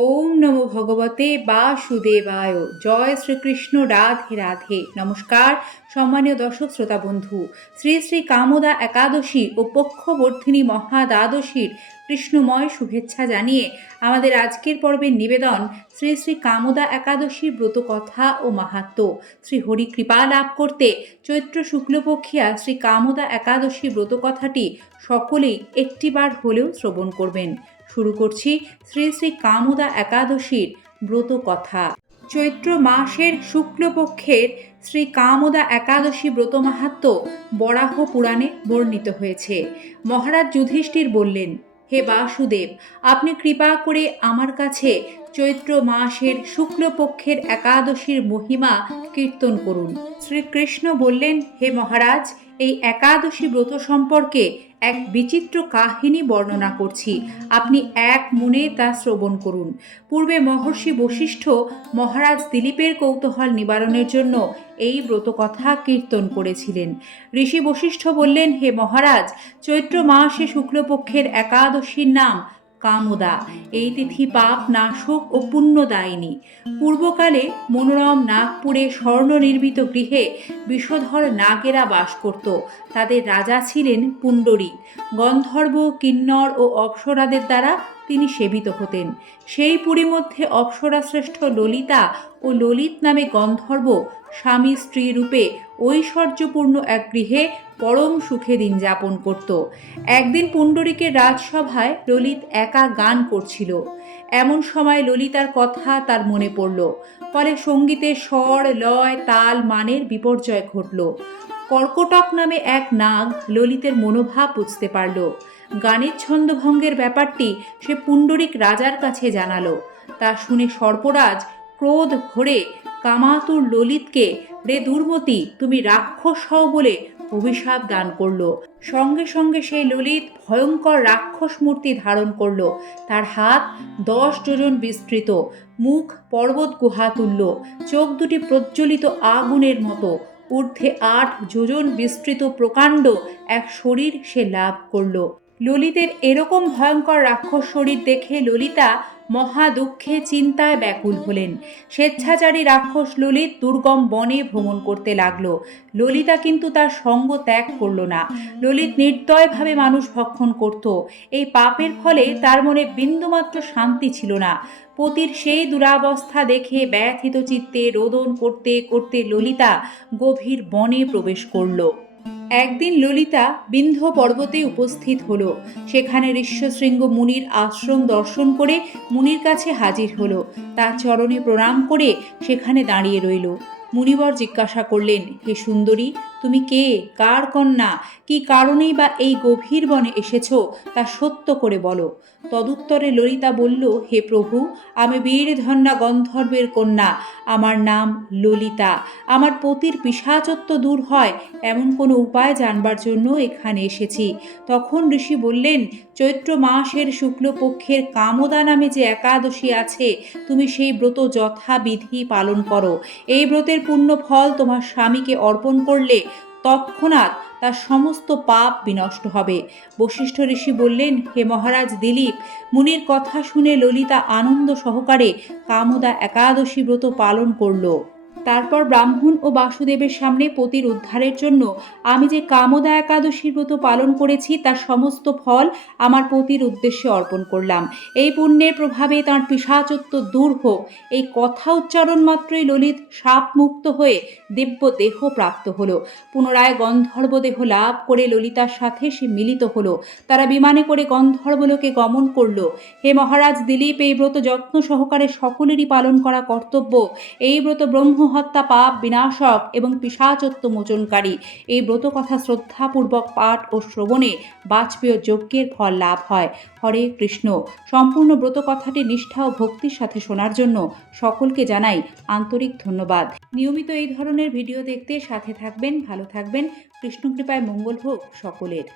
ওম নমো ভগবতে বাসুদেবায়। জয় শ্রীকৃষ্ণ, রাধে রাধে। নমস্কার, সম্মানীয় দর্শক, শ্রোতা বন্ধু। শ্রী শ্রী কামদা একাদশী ও পক্ষবর্ধিনী মহাদ্বাদশীর কৃষ্ণময় শুভেচ্ছা জানিয়ে আমাদের আজকের পর্বের নিবেদন শ্রী শ্রী কামদা একাদশীর ব্রতকথা ও মাহাত্ম। শ্রী হরি কৃপা লাভ করতে চৈত্র শুক্লপক্ষিয়া শ্রী কামদা একাদশী ব্রতকথাটি সকলেই একটিবার হলেও শ্রবণ করবেন। শুরু করছি শ্রী শ্রী কামদা একাদশীর ব্রত কথা। চৈত্র মাসের শুক্লপক্ষের শ্রী কামদা একাদশী ব্রত মাহাত্ম বরাহ পুরাণে বর্ণিত হয়েছে। মহারাজ যুধিষ্ঠির বললেন, হে বাসুদেব, আপনি কৃপা করে আমার কাছে চৈত্র মাসের শুক্লপক্ষের একাদশীর মহিমা কীর্তন করুন। শ্রীকৃষ্ণ বললেন, হে মহারাজ এই একাদশী ব্রত সম্পর্কে এক বিচিত্র কাহিনী বর্ণনা করছি। আপনি এক মনে তা শ্রবণ করুন। পূর্বে মহর্ষি বশিষ্ঠ মহারাজ দিলীপের কৌতূহল নিবারণের জন্য এই ব্রতকথা কীর্তন করেছিলেন। ঋষি বশিষ্ঠ বললেন, হে মহারাজ, চৈত্র মাসে শুক্লপক্ষের একাদশীর নাম কামদা। এই তিথি পাপ নাশক ও পুণ্যদায়িনী পূর্বকালে মনোরম নাগপুরে স্বর্ণ নির্মিত গৃহে বিষধর নাগেরা বাস করত। তাদের রাজা ছিলেন পুণ্ডরী। গন্ধর্ব কিন্নর ও অপ্সরাদের দ্বারা তিনি সেবিত হতেন। সেই পুরী মধ্যে অপ্সরাশ্রেষ্ঠ ললিতা ও ললিত নামে গন্ধর্ব স্বামী স্ত্রী রূপে ঐশ্বর্যপূর্ণ এক গৃহে পরম সুখে দিন যাপন করত। একদিন পুণ্ডরীকের রাজসভায় ললিত একা গান করছিল। এমন সময় ললিতার কথা তার মনে পড়ল। ফলে সঙ্গীতের স্বর, লয়, তাল, মানের বিপর্যয় ঘটল। কর্কটক নামে এক নাগ ললিতের মনোভাব বুঝতে পারল। গানের ছন্দভঙ্গের ব্যাপারটি সে পুণ্ডরিক রাজার কাছে জানালো। তা শুনে সর্পরাজ ক্রোধ ভরে কামাতুর ললিতকে, রে দুর্মতি তুমি রাক্ষস হও বলে অভিশাপ দান করল। সঙ্গে সঙ্গে সেই ললিত ভয়ঙ্কর রাক্ষস মূর্তি ধারণ করল। তার হাত দশ যোজন বিস্তৃত, মুখ পর্বত গুহা তুল্য চোখ দুটি প্রজ্বলিত আগুনের মতো, ঊর্ধ্বে আট যোজন বিস্তৃত প্রকাণ্ড এক শরীর সে লাভ করল। ললিতের এরকম ভয়ঙ্কর রাক্ষস শরীর দেখে ললিতা মহা দুঃখে চিন্তায় ব্যাকুল হলেন। স্বেচ্ছাচারী রাক্ষস ললিত দুর্গম বনে ভ্রমণ করতে লাগল। ললিতা কিন্তু তার সঙ্গ ত্যাগ করল না। ললিত নির্দয়ভাবে মানুষ ভক্ষণ করত। এই পাপের ফলে তার মনে বিন্দুমাত্র শান্তি ছিল না। পতির সেই দুরাবস্থা দেখে ব্যথিত চিত্তে রোদন করতে করতে ললিতা গভীর বনে প্রবেশ করল। একদিন ললিতা বিন্ধ্য পর্বতে উপস্থিত হলো। সেখানে ঋষ্যশৃঙ্গ মুনির আশ্রম দর্শন করে মুনির কাছে হাজির হলো। তার চরণে প্রণাম করে সেখানে দাঁড়িয়ে রইল। মুনিবর জিজ্ঞাসা করলেন, হে সুন্দরী তুমি কে? কার কন্যা? কি কারণেই বা এই গভীর বনে এসেছ? তা সত্য করে বলো। তদুত্তরে ললিতা বলল, হে প্রভু, আমি বীরধন্যা গন্ধর্বের কন্যা। আমার নাম ললিতা। আমার পতির পিসাচত্ব দূর হয়। এমন কোনো উপায় জানবার জন্য এখানে এসেছি। তখন ঋষি বললেন, চৈত্র মাসের শুক্লপক্ষের কামদা নামে যে একাদশী আছে, তুমি সেই ব্রত যথাবিধি পালন করো। এই ব্রতের পূর্ণ ফল তোমার স্বামীকে অর্পণ করলে তৎক্ষণাৎ তার সমস্ত পাপ বিনষ্ট হবে। বশিষ্ঠ ঋষি বললেন, হে মহারাজ দিলীপ, মুনির কথা শুনে ললিতা আনন্দ সহকারে কামদা একাদশী ব্রত পালন করল। তারপর ব্রাহ্মণ ও বাসুদেবের সামনে পতির উদ্ধারের জন্য আমি যে কামদা একাদশীর ব্রত পালন করেছি, তার সমস্ত ফল আমার পতির উদ্দেশ্যে অর্পণ করলাম। এই পুণ্যের প্রভাবে তাঁর পিসাচত্ব দূর হোক। এই কথা উচ্চারণ মাত্রই ললিত সাপ মুক্ত হয়ে দিব্য দেহ প্রাপ্ত হলো। পুনরায় গন্ধর্ব দেহ লাভ করে ললিতার সাথে সে মিলিত হলো। তারা বিমানে করে গন্ধর্বলোকে গমন করল। হে মহারাজ, দিলীপ, এই ব্রত যত্ন সহকারে সকলেরই পালন করা কর্তব্য। এই ব্রত ব্রহ্ম হত্যা পাপ, বিনাশক এবং পিসাচত্ব মোচনকারী। এই ব্রত কথা শ্রদ্ধাপূর্বক পাঠ ও শ্রবণে বাজপেয় যজ্ঞের ফল লাভ হয়। হরে কৃষ্ণ। সম্পূর্ণ ব্রত কথাটি নিষ্ঠা ও ভক্তির সাথে শোনার জন্য সকলকে জানাই আন্তরিক ধন্যবাদ। নিয়মিত এই ধরনের ভিডিও দেখতে সাথে থাকবেন, ভালো থাকবেন। কৃষ্ণকৃপায় মঙ্গল হোক সকলের।